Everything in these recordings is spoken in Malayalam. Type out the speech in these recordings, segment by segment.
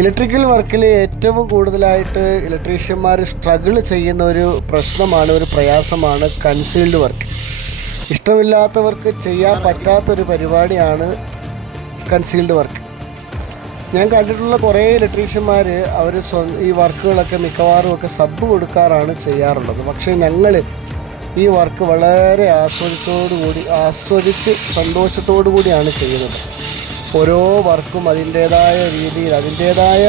ഇലക്ട്രിക്കൽ വർക്കിൽ ഏറ്റവും കൂടുതലായിട്ട് ഇലക്ട്രീഷ്യന്മാർ സ്ട്രഗിൾ ചെയ്യുന്ന ഒരു പ്രശ്നമാണ്, ഒരു പ്രയാസമാണ് കൺസീൽഡ് വർക്ക്. ഇഷ്ടമില്ലാത്തവർക്ക് ചെയ്യാൻ പറ്റാത്തൊരു പരിപാടിയാണ് കൺസീൽഡ് വർക്ക്. ഞാൻ കണ്ടിട്ടുള്ള കുറേ ഇലക്ട്രീഷ്യന്മാർ അവർ ഈ വർക്കുകളൊക്കെ മിക്കവാറും ഒക്കെ സബ് കൊടുക്കാറാണ് ചെയ്യാറുള്ളത്. പക്ഷേ ഞങ്ങൾ ഈ വർക്ക് വളരെ ആസ്വദിച്ച് സന്തോഷത്തോടു കൂടിയാണ് ചെയ്യുന്നത്. ഓരോ വർക്കും അതിൻ്റേതായ രീതിയിൽ അതിൻ്റേതായ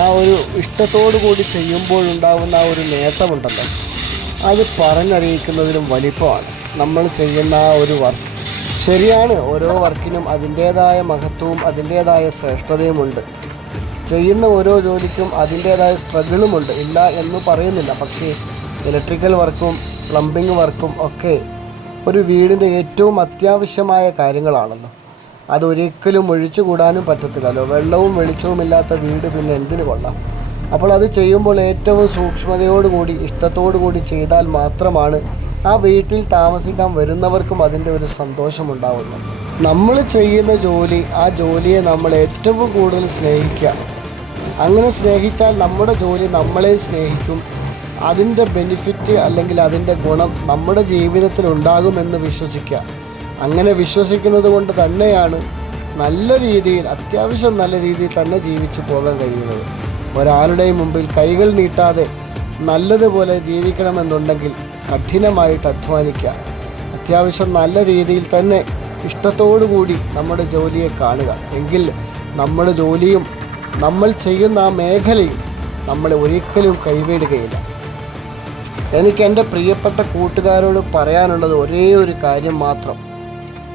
ആ ഒരു ഇഷ്ടത്തോടു കൂടി ചെയ്യുമ്പോഴുണ്ടാകുന്ന ആ ഒരു നേട്ടമുണ്ടല്ലോ, അത് പറഞ്ഞറിയിക്കുന്നതിലും വലിപ്പമാണ് നമ്മൾ ചെയ്യുന്ന ആ ഒരു വർക്ക്. ശരിയാണ്, ഓരോ വർക്കിനും അതിൻ്റേതായ മഹത്വവും അതിൻ്റേതായ ശ്രേഷ്ഠതയുമുണ്ട്. ചെയ്യുന്ന ഓരോ ജോലിക്കും അതിൻ്റേതായ സ്ട്രഗിളുമുണ്ട്, ഇല്ല എന്ന് പറയുന്നില്ല. പക്ഷേ ഇലക്ട്രിക്കൽ വർക്കും പ്ലംബിംഗ് വർക്കും ഒക്കെ ഒരു വീടിൻ്റെ ഏറ്റവും അത്യാവശ്യമായ കാര്യങ്ങളാണല്ലോ. അതൊരിക്കലും ഒഴിച്ചുകൂടാനും പറ്റത്തില്ലല്ലോ. വെള്ളവും വെളിച്ചവും ഇല്ലാത്ത വീട് പിന്നെ എന്തിനു കൊള്ളാം? അപ്പോൾ അത് ചെയ്യുമ്പോൾ ഏറ്റവും സൂക്ഷ്മതയോടുകൂടി ഇഷ്ടത്തോടു കൂടി ചെയ്താൽ മാത്രമാണ് ആ വീട്ടിൽ താമസിക്കാൻ വരുന്നവർക്കും അതിൻ്റെ ഒരു സന്തോഷമുണ്ടാവുന്നത്. നമ്മൾ ചെയ്യുന്ന ജോലി, ആ ജോലിയെ നമ്മൾ ഏറ്റവും കൂടുതൽ സ്നേഹിക്കുക. അങ്ങനെ സ്നേഹിച്ചാൽ നമ്മുടെ ജോലി നമ്മളെ സ്നേഹിക്കും. അതിൻ്റെ ബെനിഫിറ്റ് അല്ലെങ്കിൽ അതിൻ്റെ ഗുണം നമ്മുടെ ജീവിതത്തിൽ ഉണ്ടാകുമെന്ന് വിശ്വസിക്കുക. അങ്ങനെ വിശ്വസിക്കുന്നത് കൊണ്ട് തന്നെയാണ് നല്ല രീതിയിൽ, അത്യാവശ്യം നല്ല രീതിയിൽ തന്നെ ജീവിച്ചു പോകാൻ കഴിയുന്നത്. ഒരാളുടെയും മുമ്പിൽ കൈകൾ നീട്ടാതെ നല്ലതുപോലെ ജീവിക്കണമെന്നുണ്ടെങ്കിൽ കഠിനമായിട്ട് അധ്വാനിക്കുക. അത്യാവശ്യം നല്ല രീതിയിൽ തന്നെ ഇഷ്ടത്തോടു കൂടി നമ്മുടെ ജോലിയെ കാണുക. എങ്കിൽ നമ്മുടെ ജോലിയും നമ്മൾ ചെയ്യുന്ന ആ മേഖലയും നമ്മളെ ഒരിക്കലും കൈവിടുകയില്ല. എനിക്ക് എൻ്റെ പ്രിയപ്പെട്ട കൂട്ടുകാരോട് പറയാനുള്ളത് ഒരേ ഒരു കാര്യം മാത്രം: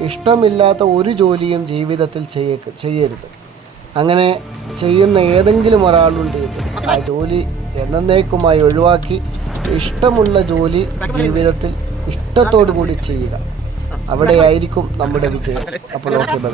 ഇഷ്ടമില്ലാത്ത ഒരു ജോലിയും ജീവിതത്തിൽ ചെയ്യരുത്. അങ്ങനെ ചെയ്യുന്ന ഏതെങ്കിലും ഒരാളുണ്ടെങ്കിൽ ആ ജോലി എന്നേക്കുമായി ഒഴിവാക്കി ഇഷ്ടമുള്ള ജോലി ജീവിതത്തിൽ ഇഷ്ടത്തോടു കൂടി ചെയ്യുക. അവിടെയായിരിക്കും നമ്മുടെ വിജയം. അപ്പോൾ ഓക്കെ, ബൈ.